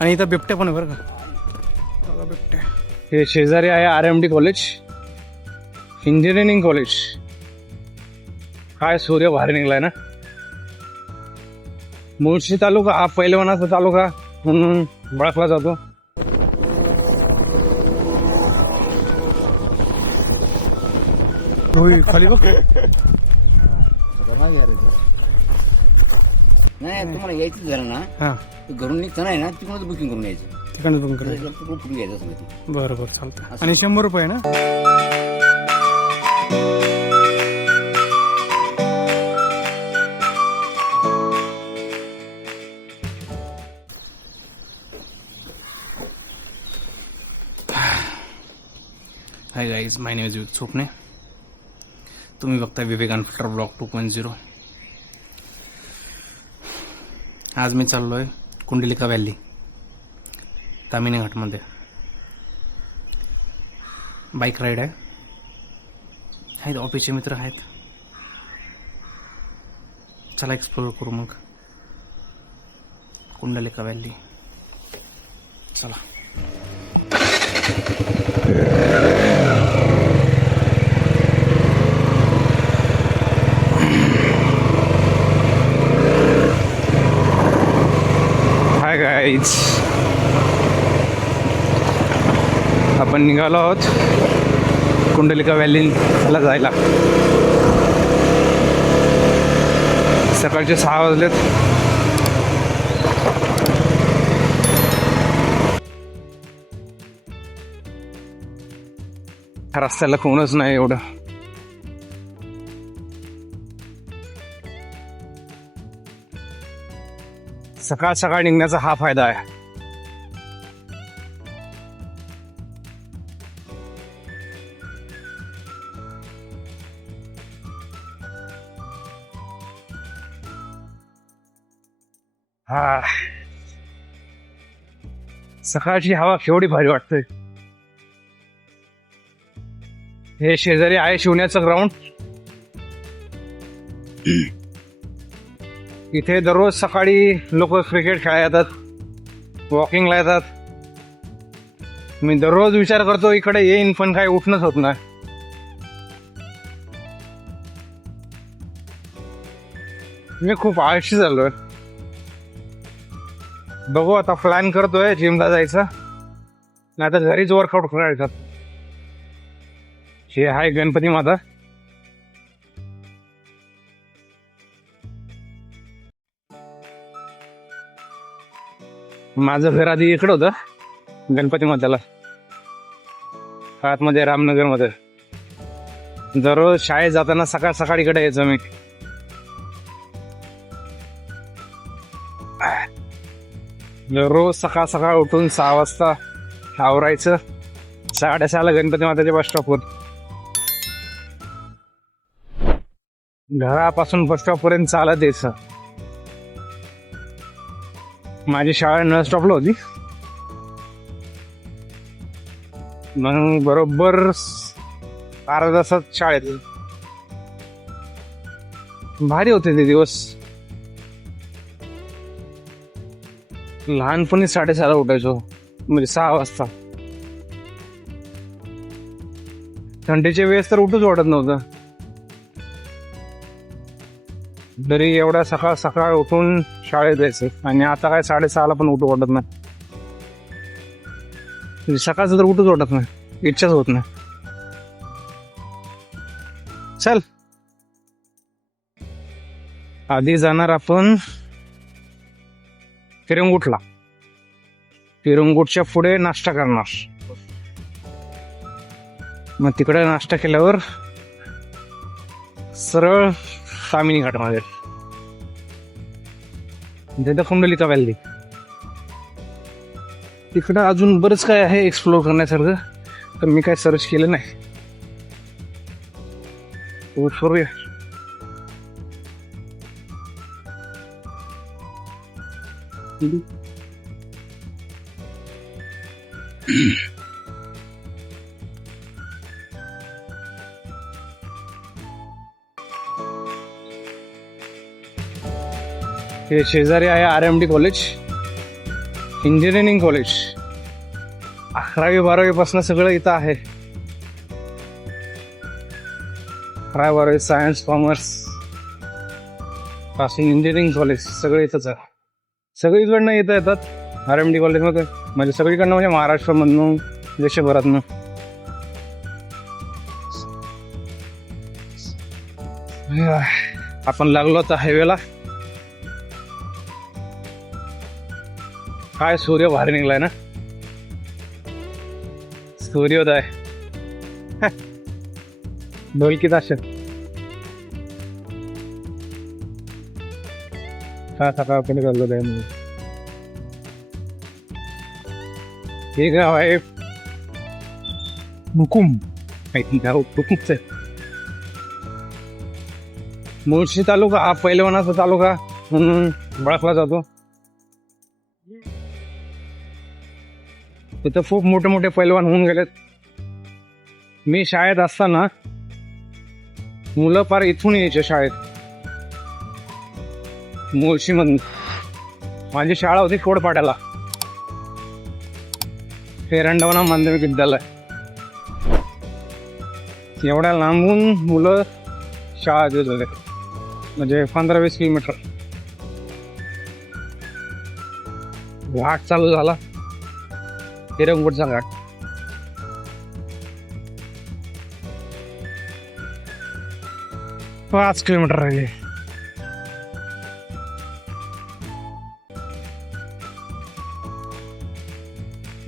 आणि इथं बिबट्या पण आहे बरं का, बघा बिबट्या. हे शेजारी आहे RMD कॉलेज, इंजिनिअरिंग कॉलेज. काय सूर्य बाहेर निघलाय ना. मुळशी तालुका हा पैलवानाचा तालुका म्हणून ओळखला जातो. खाली बघ. नाही तुम्हाला यायचं झालं ना, हां घरून निघताना आहे ना तिकडूनच बुकिंग करून यायचं. तिकडनं बुकिंग करायचं. कुठून घ्यायचं सांगितलं. बरं बरं चालतं. आणि 100 रुपये ना. Hi guys, my name is Vivek Chopne. तुम्ही बघताय विवेक अनफिल्टर ब्लॉग 2.0. आज मी चाललो आहे Kundalika valley, Tamhini घाटमध्ये. Bike ride आहे. आहेत ऑफिसचे मित्र आहेत. चला एक्सप्लोर करू मग कुंडलिका व्हॅली. चला. हाय गाईज, आपण निघालो आहोत कुंडलिका व्हॅलीला जायला. सकाळचे 6 वाजलेत. रस्त्याला कोणच नाही एवढं. सकाळ सकाळ निघण्याचा हा फायदा आहे. हा, सकाळची हवा केवढी भारी वाटते. हे शेजारी आहे शिवण्याचं ग्राउंड. इथे दररोज सकाळी लोक क्रिकेट खेळायला येतात, वॉकिंगला येतात. मी दररोज विचार करतो इकडे येईन, पण काही उठणंच होत नाही. मी खूप आळशी झालोय. बघू आता, प्लॅन करतोय जिमला जायचं, नाही तर घरीच वर्कआउट करायचं. हे आहे गणपती माता. माझं घर आधी इकडं होतं गणपती माताला, आतमध्ये रामनगर मध्ये. दररोज शाळेत जाताना सकाळ सकाळ इकडे यायचो मी. दररोज सकाळ सकाळ उठून 6 वाजता आवरायचं, 6:30ला गणपती माताच्या बस स्टॉपवर. घरापासून बस स्टॉप पर्यंत चालत यायचं. माझी शाळा नळ स्टॉपला होती. मग बरोबर अर्धा तासात शाळेत. भारी होते ते दिवस. लहानपणी 6:30ला उठायचो, म्हणजे 6 वाजता. थंडीच्या वेळेस तर उठूच वाटत नव्हतं. तरी एवढ्या सकाळ सकाळ उठून शाळेत जायचं. आणि आता काय 6:30ला पण उठू वाटत नाही. सकाळचं तर उठूच वाटत नाही, इच्छाच होत नाही. चल, आधी जाणार आपण फिरंगुटला. फिरंगुटच्या पुढे नाश्ता करणार. मग तिकडे नाश्ता केल्यावर सरळ तामिनी घाटमध्ये, तिथं कुंडलिका व्हॅली. तिकडं अजून बरंच काय आहे एक्सप्लोर करण्यासारखं, तर मी काय सर्च केलं नाही. करूया. हे शेजारी आहे RMD कॉलेज, इंजिनिअरिंग कॉलेज 11वी-12वी पासून सगळं इथं आहे. 11वी-12वी सायन्स कॉमर्स पासून इंजिनिअरिंग कॉलेज सगळं इथंच आहे. सगळीकडनं इथं येतात RMD कॉलेजमध्ये, म्हणजे सगळीकडनं, म्हणजे महाराष्ट्रामधून देशभरातनं. आपण लागलो आता हायवेला. काय सूर्य भारी निघलाय ना, सूर्योदय. ढोलकी ताश का सकाळ पण चाललो आहे. हे गाव आहे मुकुम, गाव मुकुमच आहे. मुळशी तालुका हा पैलवानाचा तालुका म्हणून ओळखला जातो. तिथं खूप मोठे मोठे पैलवान होऊन गेलेत. मी शाळेत असताना मुलं फार इथून यायचे शाळेत, मुळशीमधून. माझी शाळा होती कोडपाड्याला, एरंडवना माध्यमिक विद्यालय. एवढ्या लांबून मुलं शाळा देत होते, म्हणजे 15-20 किलोमीटर. घाट चालू झाला, हिरंगोटचा घाट. पाच किलोमीटर राहिले.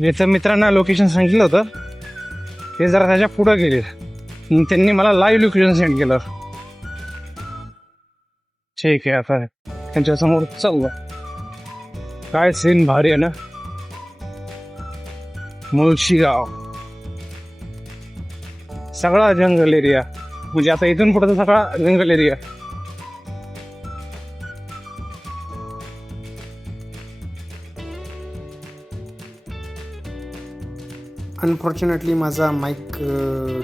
जिथं मित्रांना लोकेशन सांगितलं होतं ते जरा त्याच्या पुढं गेले, मग त्यांनी मला लाईव्ह लोकेशन सेंड केलं. ठीक आहे, आता त्यांच्या समोर चालू. काय सीन भारी आहे ना. मुळशी गाव सगळा जंगल एरिया, म्हणजे आता इथून पुढे सगळा जंगल एरिया. अनफॉर्च्युनेटली माझा माईक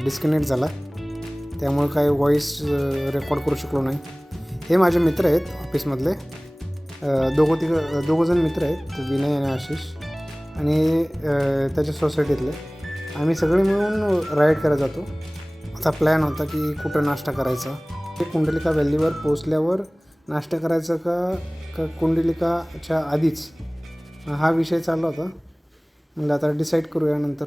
डिस्कनेक्ट झाला, त्यामुळे काय व्हॉईस रेकॉर्ड करू शकलो नाही. हे माझे मित्र आहेत ऑफिसमधले, दोघं जण मित्र आहेत, विनय आणि आशिष, आणि त्याच्या सोसायटीतले. आम्ही सगळे मिळून राईड करत जातो. आता प्लॅन होता की कुठं नाश्ता करायचा. ते कुंडलिका व्हॅलीवर पोचल्यावर नाश्ता करायचा का कुंडलिकाच्या आधीच, हा विषय चालला होता. म्हणजे आता डिसाईड करूया नंतर.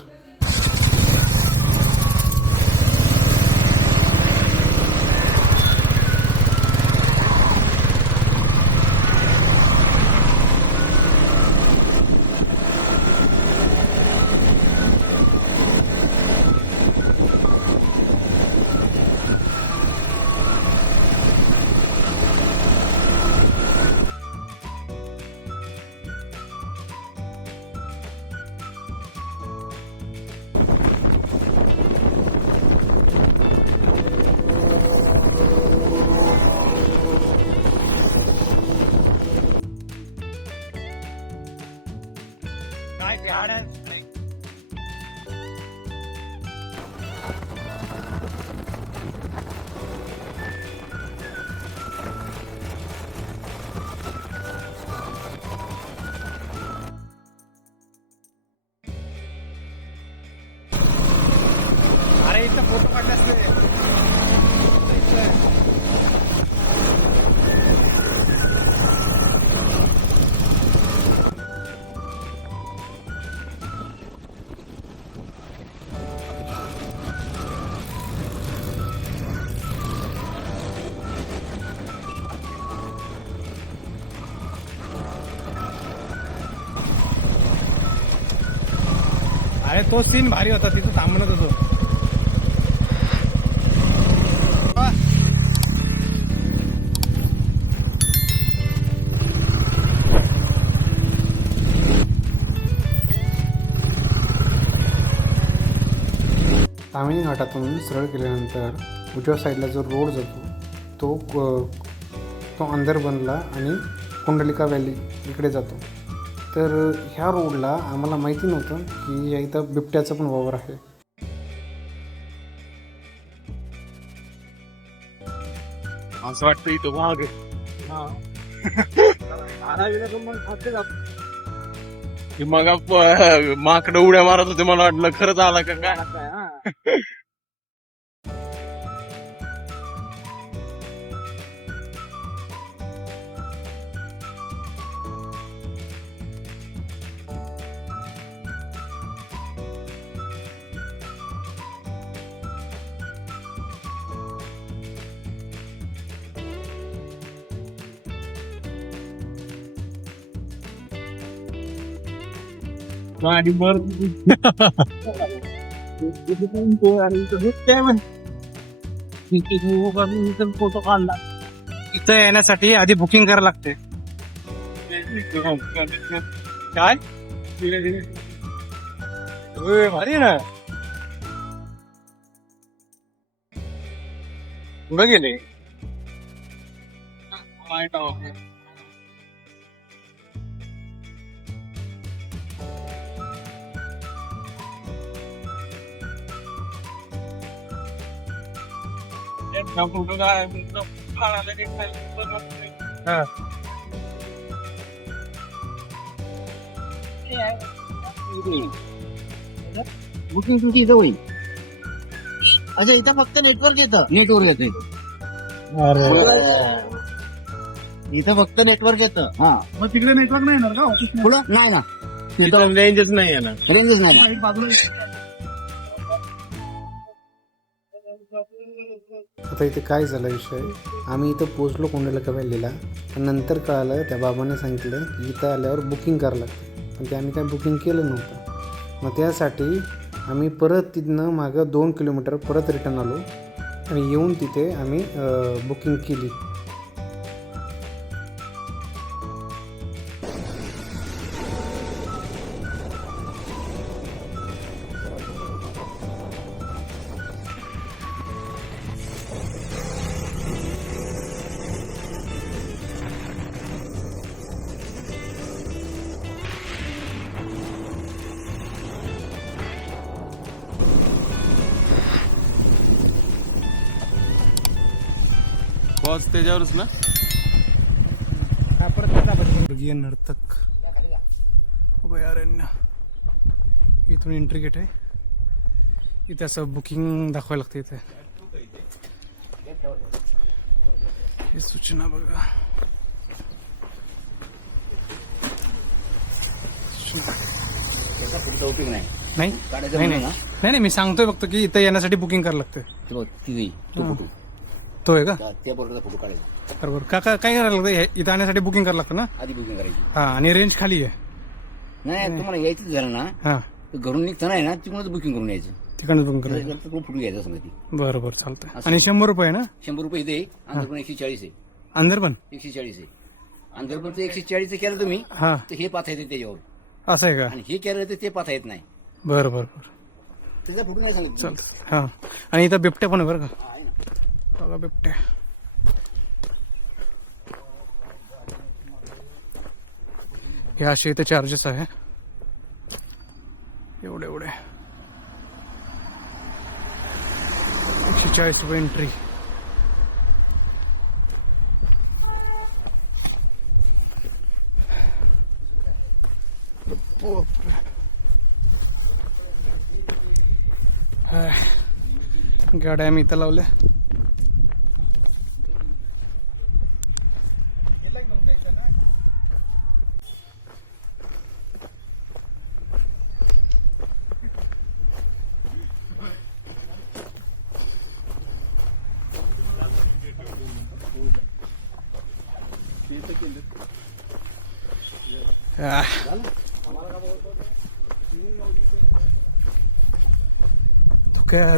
काय झाड आहे. अरे इथं फोटो काढले असते. अरे तो सीन भारी होता, तिथं थांबणत होतो. तामिनी घाटातून सरळ केल्यानंतर उजव्या साईडला जो रोड जातो तो अंदरबनला आणि कुंडलिका व्हॅली इकडे जातो. तर ह्या रोडला आम्हाला माहिती नव्हतं की या इथं बिबट्याचा पण वावर आहे. असं वाटतं इथं वाघ आहे. मग माकडं उड्या मारत होते, मला वाटलं खरंच आला का काय. गाडी फोटो काढला. इथं येण्यासाठी आधी बुकिंग करायला लागते. काय भारी आहे ना. कुठं गेले. हा. बुकिंग तुमची इथं होईल. अच्छा इथं फक्त नेटवर्क येतं. नेटवर्क येतोय. इथं फक्त नेटवर्क येतं. हा मग तिकडे नेटवर्क नाही येणार का ऑफिस? पुढं नाही ना, तिथं रेंजच नाही आहे ना. रेंजच नाही ना. आता इथे काय झाला विषय, आम्ही इथं पोचलो कोंडलिका व्हॅलीला, पण नंतर कळालं त्या बाबांनी सांगितलं की इथं आल्यावर बुकिंग करावं लागतं, पण ते आम्ही काय बुकिंग केलं नव्हतं. मग त्यासाठी आम्ही परत तिथनं मागं 2 किलोमीटर परत रिटर्न आलो आणि येऊन तिथे आम्ही बुकिंग केली. बस त्याच्यावरच ना. स्वर्गीय नर्तक अभयारण्य, इथून एंट्री गेट आहे. इथे असं बुकिंग दाखवायला लागते. इथे ही सूचना बघा. त्याचा पुढचा उपयोग नाही. नाही काढायचं नाही म्हणून नाही ना, नाही मी सांगतोय फक्त की इथं येण्यासाठी बुकिंग करायला लागतं. ते बघ, तिथे तो हा. फोटो, तो आहे का? त्या बोर्डाचा फोटो काढायचा. बरोबर. काय करायला लागतं इथं आणण्यासाठी बुकिंग करायला लागतं ना. आधी बुकिंग करायची. हा, आणि रेंज खाली आहे. नाही तुम्हाला यायचं झालं ना, हा, तर घरून निघताना आहे ना, तिकडूनच बुकिंग करून यायचं. तिकडनं बुकिंग करायचं. त्याच्यानंतर तुम्ही फोटो घ्यायचा संगती. बरोबर, चालतंय. आणि 100 रुपये ना 100 रुपये इथे, अंदर पण 140 आहे. अंदर पण? 140 आहे अंदर पण. 140 केलं तुम्ही हा, तर हे पाहता येते त्याच्यावर, असं आहे का? आणि हे केलं तर ते पाहता येत नाही. बरं बरं बरं, त्याचा फोटो नाही सांगितलं. चालतं. हा, आणि इथं बिबट्या पण आहे बरं का. हा, आहे ना. बघा बिबट्या. हे असे इथे चार्जेस आहे एवढे 140 रुपये एंट्री. गाड्या आम्ही इथं लावल्या.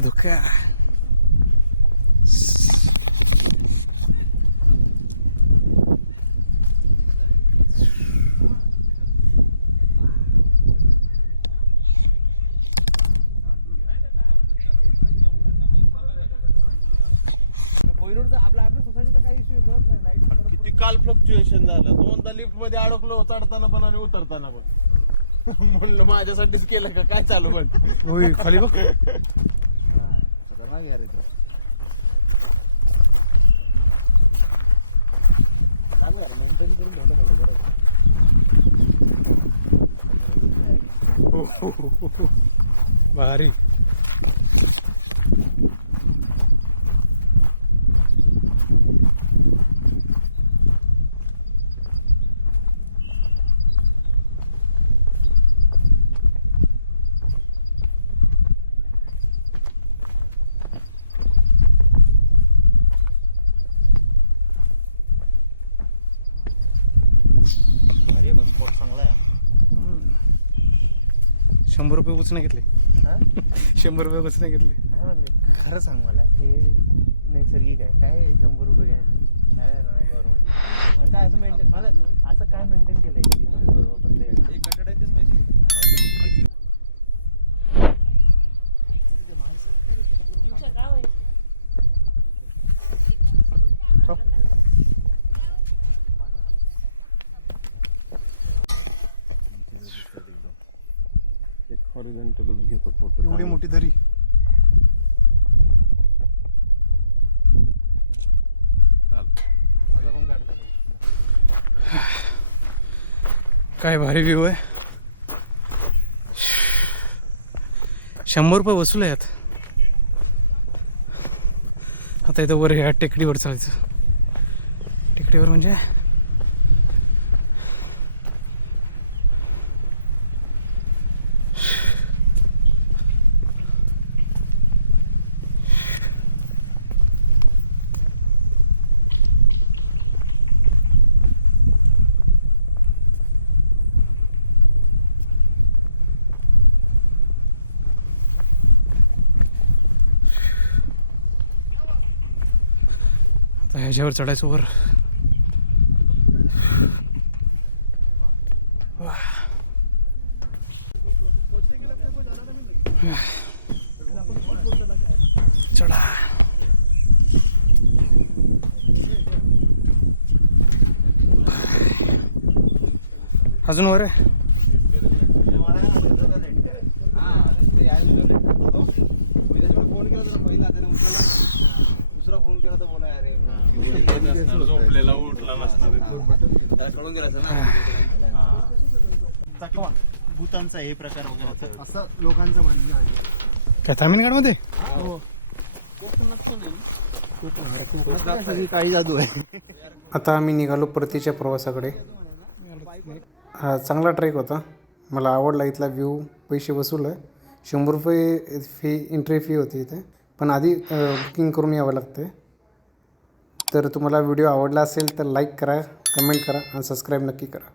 धुका किती काल फ्लक्च्युएशन झालं. 2दा लिफ्ट मध्ये अडकलो, चढताना पण आणि उतरताना पण. म्हणलं माझ्यासाठीच केलं का काय चालू पण. होय, खाली बघ. भारी. भारी आहे स्पॉट चांगला आहे. 100 रुपये उचना घेतले. 100 रुपये उचना घेतले. खरं सांग मला हे नैसर्गिक आहे काय 100 रुपये घ्यायचे काय गव्हर्नमेंट काय असं मेंटेन मला असं काय मेंटेन केलंय की एवढी मोठी दरी. काय भारी व्ह्यू आहे. 100 रुपये वसूल आहेत. आता इथं वर ह्या टेकडीवर चालायचं. टेकडीवर म्हणजे आता ह्याच्यावर चढायचं वर. चढा. अजून वर आहे. भूतांचा हे प्रकार वगैरे असं लोकांचं म्हणणं आहे. काय तामिळनाडूमध्ये सगळी काळी जादू आहे. आता आम्ही निघालो परतीच्या प्रवासाकडे. हा चांगला ट्रेक होता. मला आवडला. इथला व्ह्यू. पैसे वसूल आहे. 100 रुपये फी एंट्री फी होती इथे. पण आधी बुकिंग करून यावं लागते. तर तुम्हाला व्हिडिओ आवडला असेल तर लाईक करा, कमेंट करा आणि सबस्क्राईब नक्की करा.